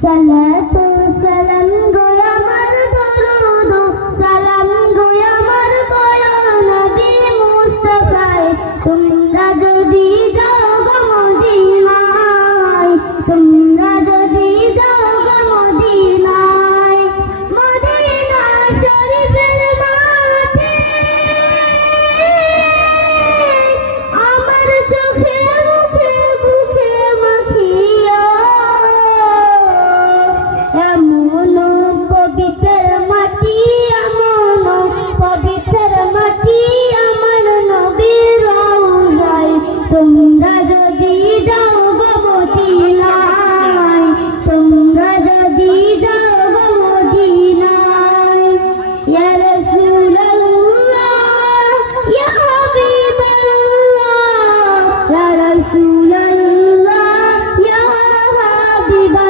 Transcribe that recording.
সালাতু সালাম গো আমার দরুদ সালাম গো আমার দয়া নবী মুস্তাফায় তোমরা যদি যাও গো মদিনায় তোমরা যদি যাও গো মদিনায় মদিনা শরীফের মাঠে আমার চোখে মুখে বুকে মাখিয়া এমন পবিত্র মাটি এমন পবিত্র মাটি আমার নবীর রওজায় তোমরা যদি যাও গো মদিনায় তোমরা যদি যাও গো মদিনায় ইয়া রাসূলুল্লাহ ইয়া হাবিবাল্লাহ ইয়া রাসূলুল্লাহ ইয়া হাবিবাল্লাহ